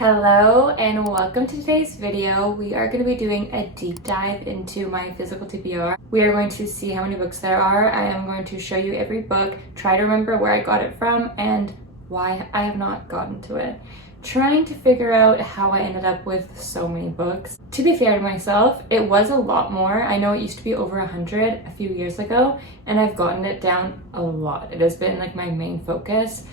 Hello and welcome to today's video. We are going to be doing a deep dive into my physical TBR. We are going to see how many books there are. I am going to show you every book, try to remember where I got it from and why I have not gotten to it. Trying to figure out how I ended up with so many books. To be fair to myself, it was a lot more. I know it used to be over 100 a few years ago and I've gotten it down a lot. It has been like my main focus.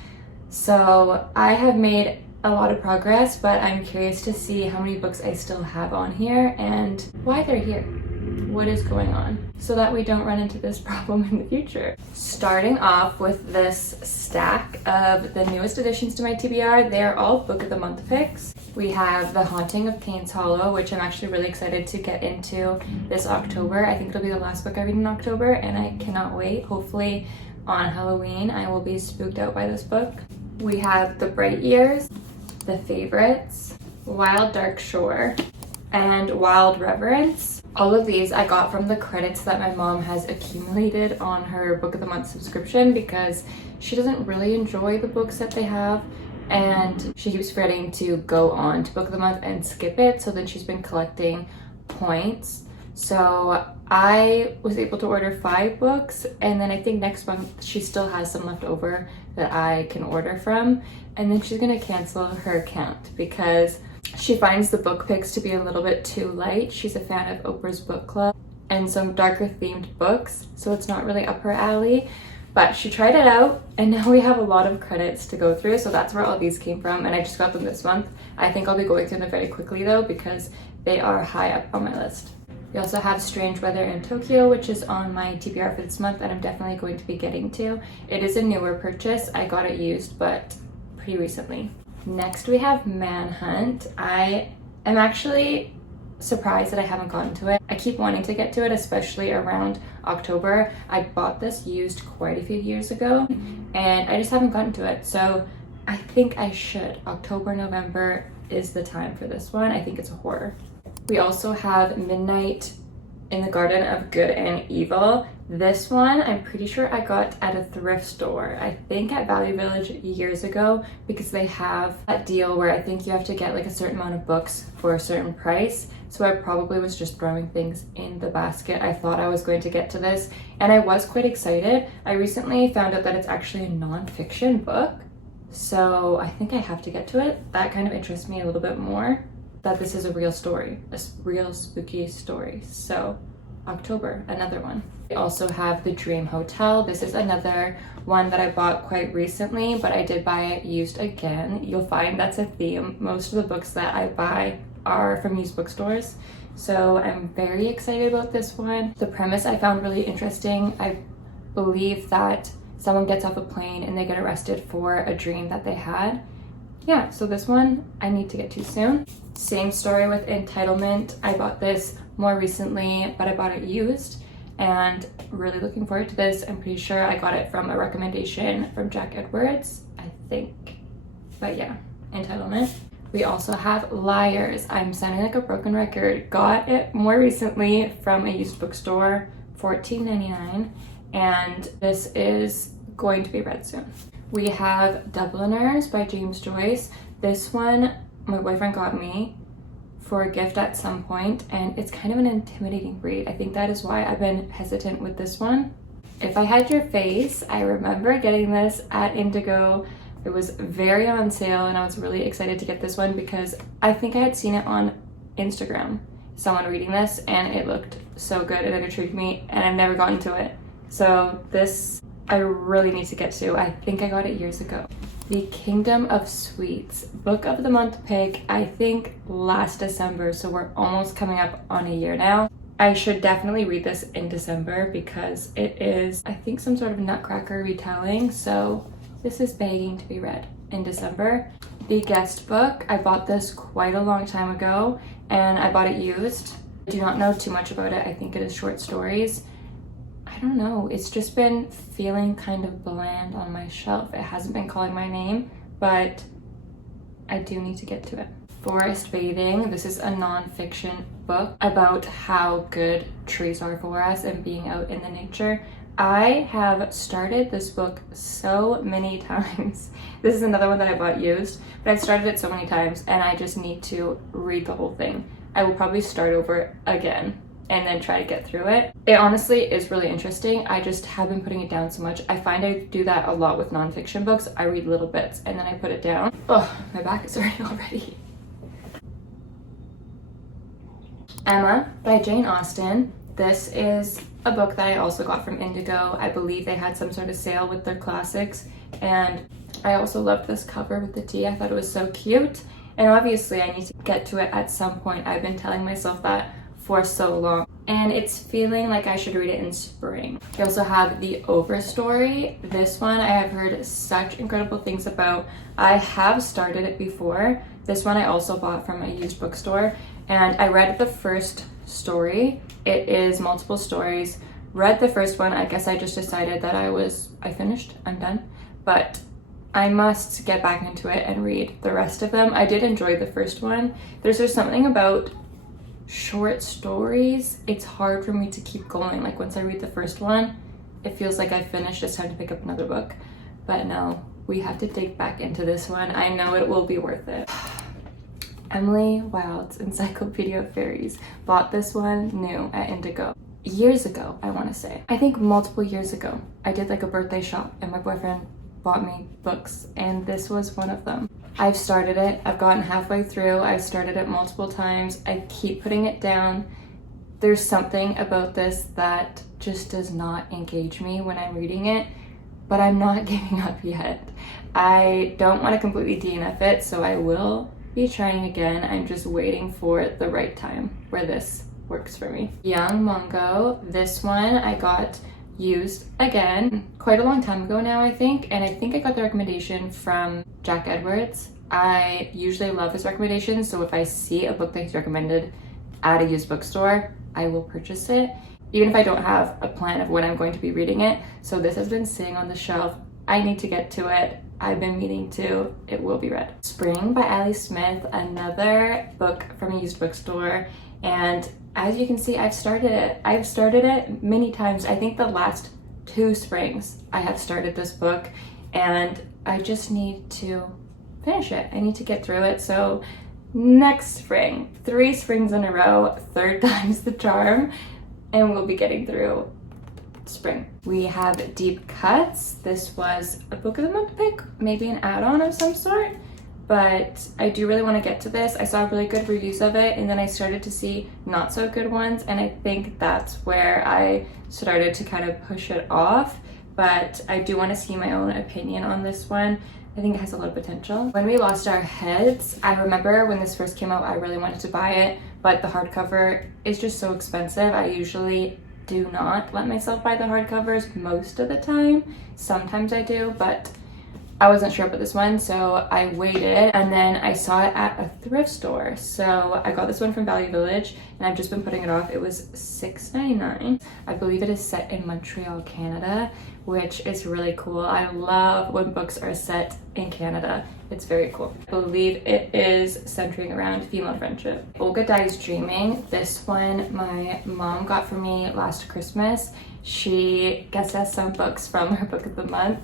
So I have made a lot of progress, but I'm curious to see how many books I still have on here and why they're here. What is going on so that we don't run into this problem in the future. Starting off with this stack of the newest additions to my TBR, they're all book of the month picks. We have The Haunting of Kane's Hollow, which I'm actually really excited to get into this October. I think it'll be the last book I read in October and I cannot wait. Hopefully on Halloween I will be spooked out by this book. We have The Bright Years, The Favorites, Wild Dark Shore, and Wild Reverence. All of these I got from the credits that my mom has accumulated on her Book of the Month subscription because she doesn't really enjoy the books that they have and she keeps forgetting to go on to Book of the Month and skip it, so then she's been collecting points. So I was able to order 5 books and then I think next month she still has some left over that I can order from, and then she's gonna cancel her account because she finds the book picks to be a little bit too light. She's a fan of Oprah's book club and some darker themed books, so it's not really up her alley, but she tried it out and now we have a lot of credits to go through, so that's where all these came from and I just got them this month. I think I'll be going through them very quickly though because they are high up on my list. We also have Strange Weather in Tokyo, which is on my TBR for this month and I'm definitely going to be getting to. It is a newer purchase. I got it used, but pretty recently. Next we have Manhunt. I am actually surprised that I haven't gotten to it. I keep wanting to get to it, especially around October. I bought this used quite a few years ago and I just haven't gotten to it. So I think I should. October, November is the time for this one. I think it's a horror. We also have Midnight in the Garden of Good and Evil. This one I'm pretty sure I got at a thrift store, I think at Value Village years ago, because they have that deal where I think you have to get like a certain amount of books for a certain price. So I probably was just throwing things in the basket. I thought I was going to get to this and I was quite excited. I recently found out that it's actually a non-fiction book, so I think I have to get to it. That kind of interests me a little bit more, that this is a real story, a real spooky story. So October, another one. We also have The Dream Hotel. This is another one that I bought quite recently, but I did buy it used again. You'll find that's a theme. Most of the books that I buy are from used bookstores. So I'm very excited about this one. The premise I found really interesting. I believe that someone gets off a plane and they get arrested for a dream that they had. Yeah, so this one I need to get to soon. Same story with Entitlement. I bought this more recently, but I bought it used and really looking forward to this. I'm pretty sure I got it from a recommendation from Jack Edwards, I think. But yeah, Entitlement. We also have Liars. I'm sounding like a broken record. Got it more recently from a used bookstore, $14.99, and this is going to be read soon. We have Dubliners by James Joyce. This one my boyfriend got me for a gift at some point and it's kind of an intimidating read. I think that is why I've been hesitant with this one. If I Had Your Face, I remember getting this at Indigo. It was very on sale and I was really excited to get this one because I think I had seen it on Instagram, someone reading this, and it looked so good and it intrigued me and I've never gotten to it. So this I really need to get to. I think I got it years ago. The Kingdom of Sweets, Book of the Month pick, I think last December, so we're almost coming up on a year now. I should definitely read this in December because it is, I think, some sort of Nutcracker retelling, so this is begging to be read in December. The Guest Book, I bought this quite a long time ago and I bought it used. I do not know too much about it. I think it is short stories. I don't know, it's just been feeling kind of bland on my shelf. It hasn't been calling my name, but I do need to get to it. Forest Bathing. This is a non-fiction book about how good trees are for us and being out in the nature. I have started this book so many times. This is another one that I bought used, but I've started it so many times and I just need to read the whole thing. I will probably start over again and then try to get through it. It honestly is really interesting. I just have been putting it down so much. I find I do that a lot with nonfiction books. I read little bits and then I put it down. Oh, my back is hurting already. Emma by Jane Austen. This is a book that I also got from Indigo. I believe they had some sort of sale with their classics, and I also loved this cover with the tea. I thought it was so cute, and obviously I need to get to it at some point. I've been telling myself that for so long, and it's feeling like I should read it in spring. We also have The Overstory. This one I have heard such incredible things about. I have started it before. This one I also bought from a used bookstore, and I read the first story. It is multiple stories. Read the first one. I guess I just decided that I finished, I'm done. But I must get back into it and read the rest of them. I did enjoy the first one. There's just something about short stories. It's hard for me to keep going. Like once I read the first one, it feels like I've finished. It's time to pick up another book. But no, we have to dig back into this one. I know it will be worth it. Emily Wilde's Encyclopedia of Fairies. Bought this one new at Indigo. Years ago, I want to say. I think multiple years ago. I did like a birthday shop and my boyfriend bought me books and this was one of them. I've started it. I've gotten halfway through. I've started it multiple times. I keep putting it down. There's something about this that just does not engage me when I'm reading it, but I'm not giving up yet. I don't want to completely DNF it, so I will be trying again. I'm just waiting for the right time where this works for me. Young Mungo. This one I got used again quite a long time ago now, I think, and I think I got the recommendation from Jack Edwards. I usually love his recommendations, so if I see a book that he's recommended at a used bookstore, I will purchase it, even if I don't have a plan of when I'm going to be reading it. So this has been sitting on the shelf. I need to get to it. I've been meaning to. It will be read. Spring by Ali Smith, another book from a used bookstore, and as you can see, I've started it. I've started it many times. I think the last 2 springs I have started this book, and I just need to finish it. I need to get through it. So next spring, 3 springs in a row, 3rd time's the charm, and we'll be getting through spring. We have Deep Cuts. This was a book of the month pick, maybe an add-on of some sort, but I do really want to get to this. I saw really good reviews of it, and then I started to see not so good ones, and I think that's where I started to kind of push it off. But I do want to see my own opinion on this one. I think it has a lot of potential. When We Lost Our Heads, I remember when this first came out, I really wanted to buy it, but the hardcover is just so expensive. I usually do not let myself buy the hardcovers most of the time. Sometimes I do, but I wasn't sure about this one, so I waited, and then I saw it at a thrift store. So I got this one from Value Village, and I've just been putting it off. It was $6.99. I believe it is set in Montreal, Canada, which is really cool. I love when books are set in Canada. It's very cool. I believe it is centering around female friendship. Olga Dies Dreaming. This one my mom got for me last Christmas. She gets us some books from her book of the month,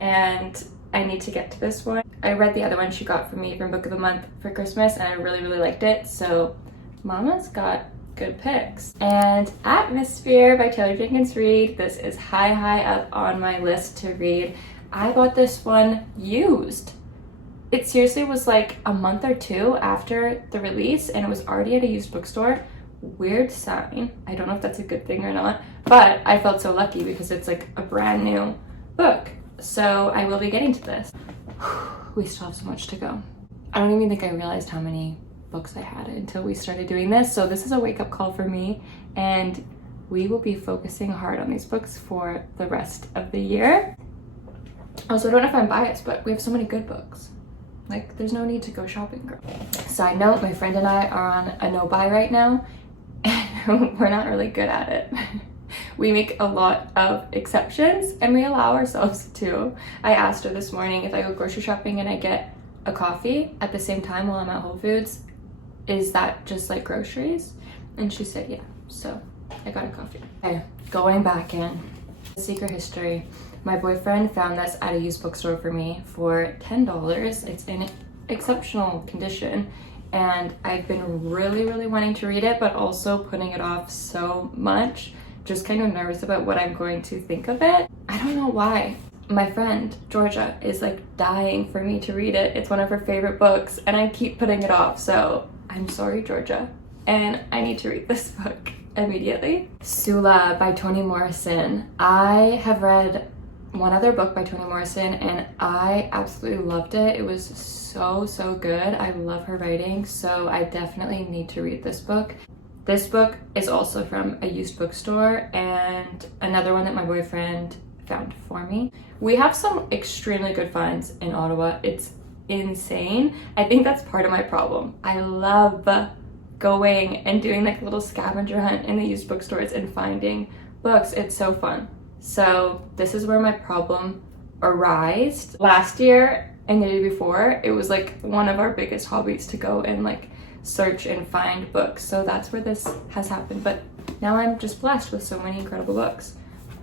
and I need to get to this one. I read the other one she got for me from book of the month for Christmas, and I really, really liked it. So Mama's got good picks. And Atmosphere by Taylor Jenkins Reid. This is high up on my list to read. I bought this one used. It seriously was like a month or 2 after the release, and it was already at a used bookstore. Weird sign. I don't know if that's a good thing or not, but I felt so lucky because it's like a brand new book. So I will be getting to this. We still have so much to go. I don't even think I realized how many books I had until we started doing this. So this is a wake-up call for me, and we will be focusing hard on these books for the rest of the year. Also, I don't know if I'm biased, but we have so many good books. Like, there's no need to go shopping, girl. Side note, my friend and I are on a no-buy right now, and we're not really good at it. We make a lot of exceptions, and we allow ourselves to. I asked her this morning, if I go grocery shopping and I get a coffee at the same time while I'm at Whole Foods, is that just like groceries? And she said, yeah. So I got a coffee. Okay, going back in. The Secret History. My boyfriend found this at a used bookstore for me for $10. It's in exceptional condition, and I've been really wanting to read it, but also putting it off so much. Just kind of nervous about what I'm going to think of it. I don't know why. My friend Georgia is like dying for me to read it. It's one of her favorite books, and I keep putting it off, so I'm sorry, Georgia. And I need to read this book immediately. Sula by Toni Morrison. I have read one other book by Toni Morrison and I absolutely loved it. It was so good. I love her writing, so I definitely need to read this book. This book is also from a used bookstore and another one that my boyfriend found for me. We have some extremely good finds in Ottawa. It's insane. I think that's part of my problem. I love going and doing like a little scavenger hunt in the used bookstores and finding books. It's so fun. So this is where my problem arose. Last year and the year before, it was like one of our biggest hobbies to go and like search and find books. So that's where this has happened. But now I'm just blessed with so many incredible books.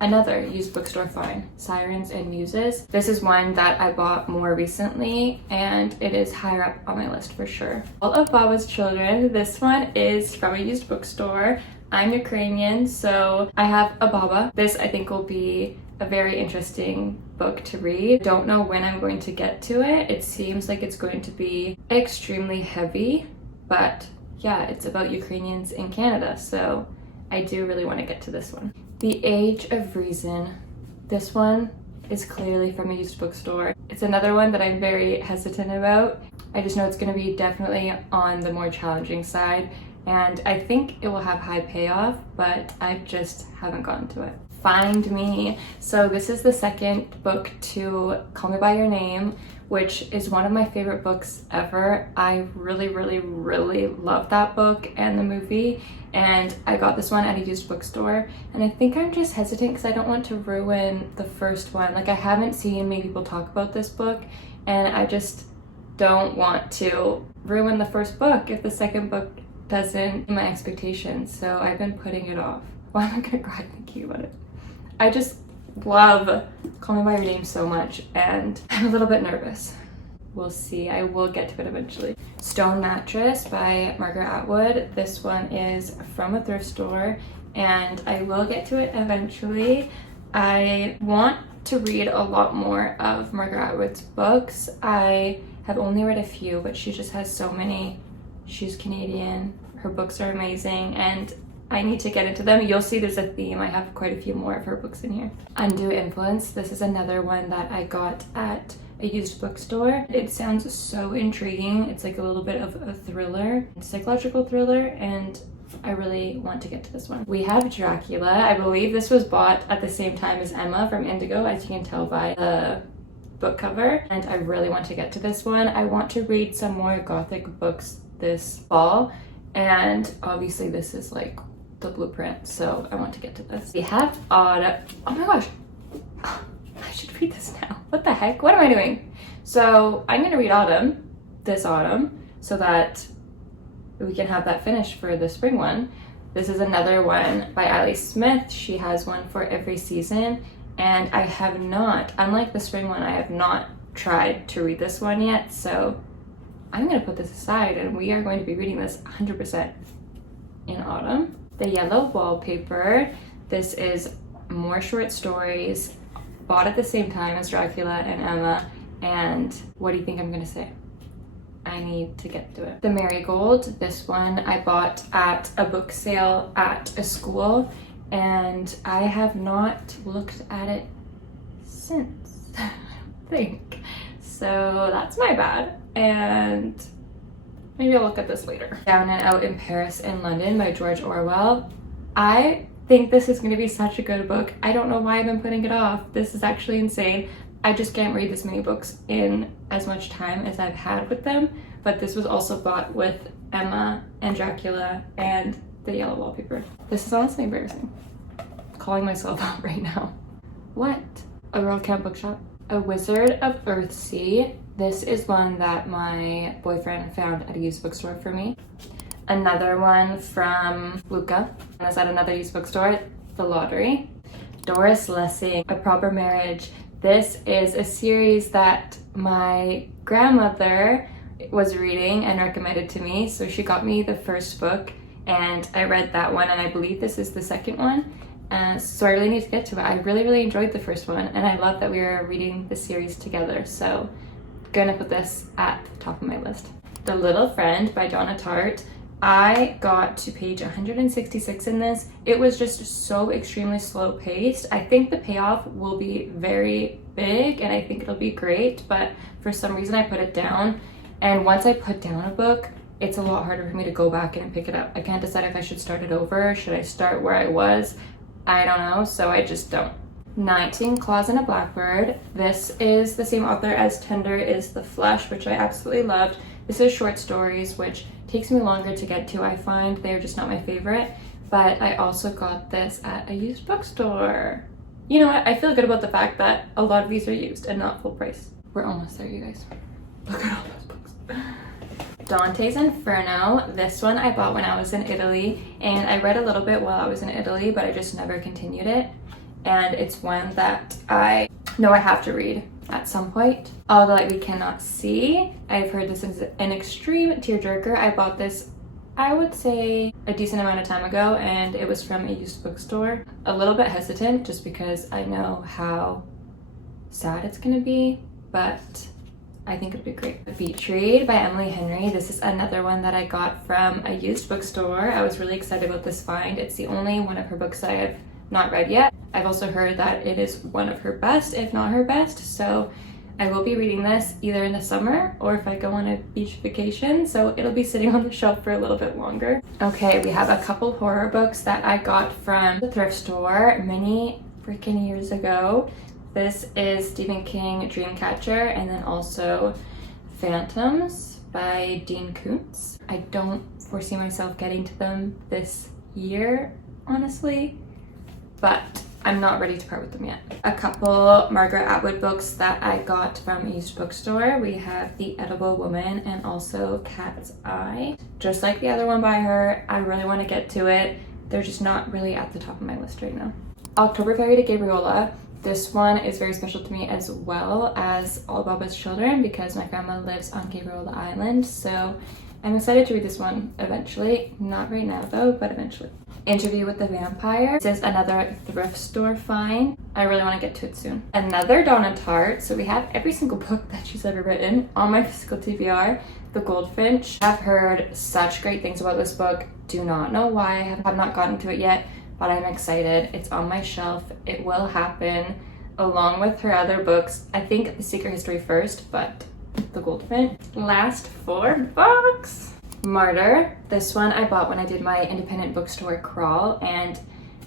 Another used bookstore find, Sirens and Muses. This is one that I bought more recently and it is higher up on my list for sure. All of Baba's Children. This one is from a used bookstore. I'm Ukrainian, so I have a Baba. This I think will be a very interesting book to read. Don't know when I'm going to get to it. It seems like it's going to be extremely heavy, but yeah, it's about Ukrainians in Canada, so I do really want to get to this one. The Age of Reason. This one is clearly from a used bookstore. It's another one that I'm very hesitant about. I just know it's going to be definitely on the more challenging side, and I think it will have high payoff, but I just haven't gotten to it. Find Me. So this is the second book to Call Me By Your Name, which is one of my favorite books ever. I really love that book and the movie, and I got this one at a used bookstore, and I think I'm just hesitant because I don't want to ruin the first one. Like, I haven't seen many people talk about this book, and I just don't want to ruin the first book if the second book doesn't meet my expectations, so I've been putting it off. Why am I gonna cry thinking about it? I just love Call Me By Your Name so much, and I'm a little bit nervous. We'll see. I will get to it eventually. Stone Mattress by Margaret Atwood. This one is from a thrift store, and I will get to it eventually. I want to read a lot more of Margaret Atwood's books. I have only read a few, but she just has so many. She's Canadian. Her books are amazing, and I need to get into them. You'll see there's a theme. I have quite a few more of her books in here. Undue Influence. This is another one that I got at a used bookstore. It sounds so intriguing. It's like a little bit of a thriller, psychological thriller, and I really want to get to this one. We have Dracula. I believe this was bought at the same time as Emma from Indigo, as you can tell by the book cover, and I really want to get to this one. I want to read some more Gothic books this fall, and obviously this is like the blueprint, so I want to get to this. We have Autumn. Oh my gosh, I should read this now. What the heck? What am I doing? So I'm gonna read Autumn this autumn so that we can have that finished for the spring one. This is another one by Ali Smith. She has one for every season, and I have not, unlike the spring one, I have not tried to read this one yet, so I'm gonna put this aside and we are going to be reading this 100% in autumn. The Yellow Wallpaper. This is more short stories, bought at the same time as Dracula and Emma, and what do you think I'm gonna say? I need to get to it. The Marigold. This one I bought at a book sale at a school, and I have not looked at it since, I don't think. So that's my bad, and maybe I'll look at this later. Down and Out in Paris and London by George Orwell. I think this is going to be such a good book. I don't know why I've been putting it off. This is actually insane. I just can't read this many books in as much time as I've had with them, but this was also bought with Emma and Dracula and The Yellow Wallpaper. This is honestly embarrassing. I'm calling myself out right now. What? A World Camp Bookshop. A Wizard of Earthsea. This is one that my boyfriend found at a used bookstore for me. Another one from Luca. That's at another used bookstore. The Lottery. Doris Lessing, A Proper Marriage. This is a series that my grandmother was reading and recommended to me. So she got me the first book and I read that one, and I believe this is the second one. So I really need to get to it. I really enjoyed the first one, and I love that we were reading the series together. So I'm gonna put this at the top of my list. The Little Friend by Donna Tartt. I got to page 166 in this. It was just so extremely slow paced. I think the payoff will be very big and I think it'll be great, but for some reason I put it down. And once I put down a book, it's a lot harder for me to go back and pick it up. I can't decide if I should start it over. Should I start where I was? I don't know, so I just don't. 19 Claws and a Blackbird. This is the same author as Tender is the Flesh, which I absolutely loved. This is short stories, which takes me longer to get to. I find they're just not my favorite, but I also got this at a used bookstore. You know what? I feel good about the fact that a lot of these are used and not full price. We're almost there, you guys. Look at all those books. Dante's Inferno. This one I bought when I was in Italy, and I read a little bit while I was in Italy, but I just never continued it. And it's one that I know I have to read at some point. All the Light We Cannot See. I've heard this is an extreme tearjerker. I bought this, I would say, a decent amount of time ago, and it was from a used bookstore. A little bit hesitant just because I know how sad it's gonna be, but I think it'll be great. Beach Read by Emily Henry. This is another one that I got from a used bookstore. I was really excited about this find. It's the only one of her books I have not read yet. I've also heard that it is one of her best, if not her best, so I will be reading this either in the summer or if I go on a beach vacation, so it'll be sitting on the shelf for a little bit longer. Okay, we have a couple horror books that I got from the thrift store many freaking years ago. This is Stephen King Dreamcatcher, and then also Phantoms by Dean Koontz. I don't foresee myself getting to them this year, honestly, but I'm not ready to part with them yet. A couple Margaret Atwood books that I got from a used bookstore. We have The Edible Woman and also Cat's Eye. Just like the other one by her, I really want to get to it. They're just not really at the top of my list right now. October Fairy to Gabriola. This one is very special to me as well as All Baba's Children because my grandma lives on Gabriola Island, so I'm excited to read this one eventually. Not right now though, but eventually. Interview with the Vampire. This is another thrift store find. I really want to get to it soon. Another Donna Tartt. So we have every single book that she's ever written on my physical TBR. The Goldfinch. I've heard such great things about this book. Do not know why I have not gotten to it yet, but I'm excited. It's on my shelf. It will happen along with her other books. I think The Secret History first, but The Goldfinch. Last 4 books. Martyr. This one I bought when I did my independent bookstore crawl, and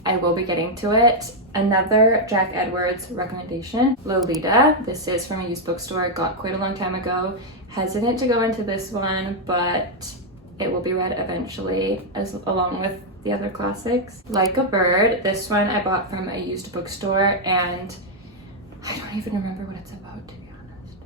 I will be getting to it. Another Jack Edwards recommendation. Lolita. This is from a used bookstore. I got quite a long time ago. Hesitant to go into this one, but it will be read eventually along with the other classics. Like a Bird. This one I bought from a used bookstore, and I don't even remember what it's about, to be honest.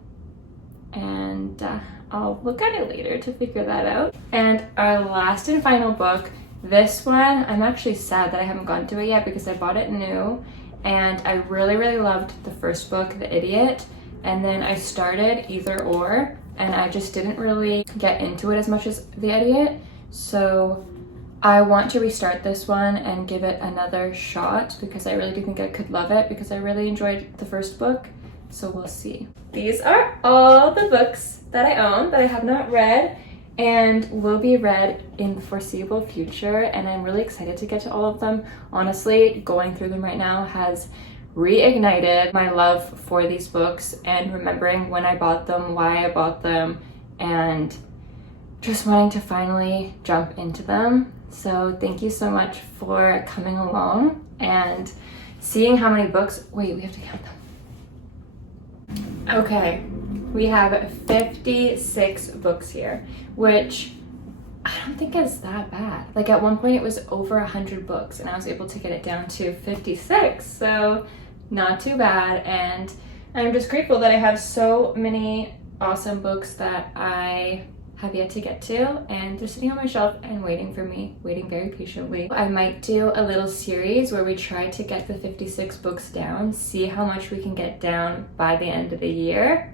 And I'll look at it later to figure that out. And our last and final book, this one, I'm actually sad that I haven't gotten to it yet because I bought it new, and I really loved the first book, The Idiot, and then I started Either Or, and I just didn't really get into it as much as The Idiot, so I want to restart this one and give it another shot because I really do think I could love it because I really enjoyed the first book, so we'll see. These are all the books that I own that I have not read and will be read in the foreseeable future, and I'm really excited to get to all of them. Honestly, going through them right now has reignited my love for these books and remembering when I bought them, why I bought them, and just wanting to finally jump into them. So thank you so much for coming along and seeing how many books. Wait, we have to count them. Okay, we have 56 books here, which I don't think is that bad. Like at one point it was over 100 books and I was able to get it down to 56, so not too bad. And I'm just grateful that I have so many awesome books that I have yet to get to, and they're sitting on my shelf and waiting for me, waiting very patiently. I might do a little series where we try to get the 56 books down, see how much we can get down by the end of the year.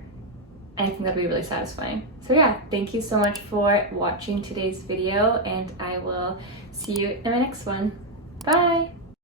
And I think that'll be really satisfying. So yeah, thank you so much for watching today's video, and I will see you in my next one. Bye!